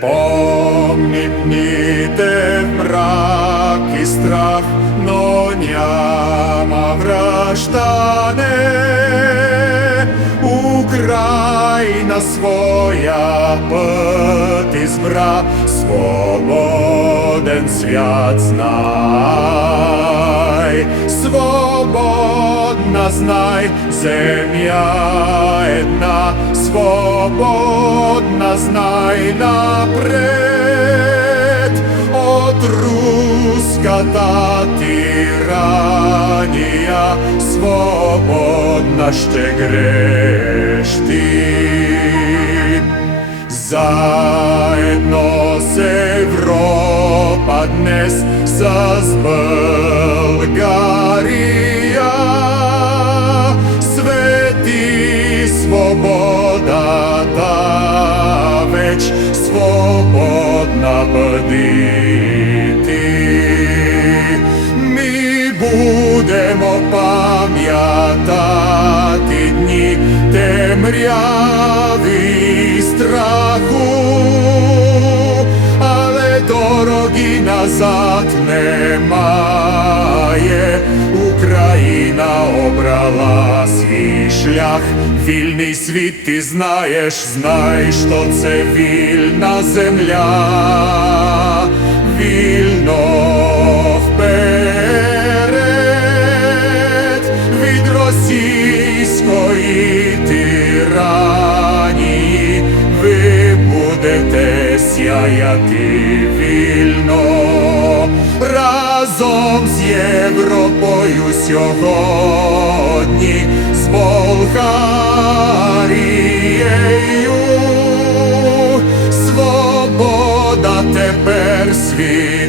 помнит ни те мрак и страх, но няма враждане. Украина своя път избра, свободен свят знай. Свободна знай, земя една, свободна знай на napred od ruskata tiranija slobodna šte grešti zajedno se Evropa dnes sa Bulgarija sveti sloboda ta već свободна бъди ти. Ми будемо пам'ятати дні темряви страху, але дороги назад немає. Україна шлях, вільний світ, ти знаєш, знай, що це вільна земля, вільно вперед від російської тиранії ви будете сяяти вільно. Разом з Європою сьогодні, з Болгарією. Свобода тепер світить